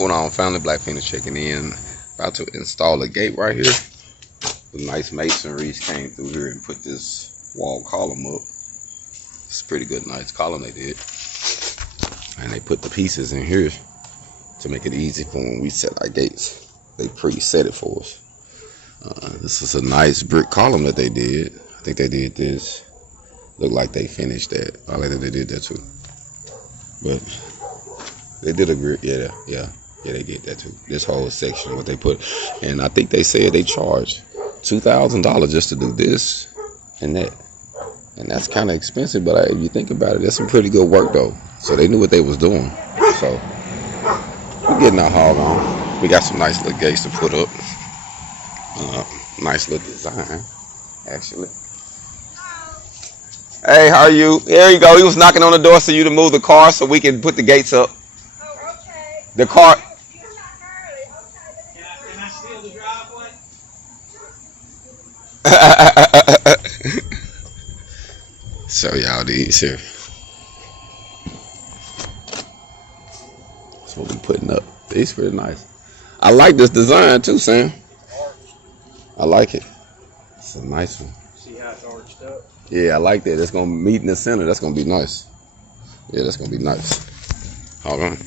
going on? Family Black Phoenix checking in. About to install a gate right here. The nice masonry came through here and put this wall column up. It's a pretty good, nice column they did. And they put the pieces in here to make it easy for when we set our gates. They pre-set it for us. This is a nice brick column that they did. I think they did this. Look like they finished that. I like that they did that too. But they did a great, yeah, they did that too. This whole section, what they put, and I think they said they charged $2,000 just to do this and that, and that's kind of expensive. But if you think about it, that's some pretty good work though. So they knew what they was doing. So we're getting our hog on. We got some nice little gates to put up. Nice little design, actually. Hey, how are you? There you go. He was knocking on the door so you to move the car so we can put the gates up. Oh, okay. The car. You're not early. Okay. Can I steal the driveway? So y'all, these here. That's what we putting up. These pretty nice. I like this design too, Sam. I like it. It's a nice one. See how it's arched up? Yeah, I like that. It's gonna meet in the center. That's gonna be nice. Yeah, that's gonna be nice. Hold on.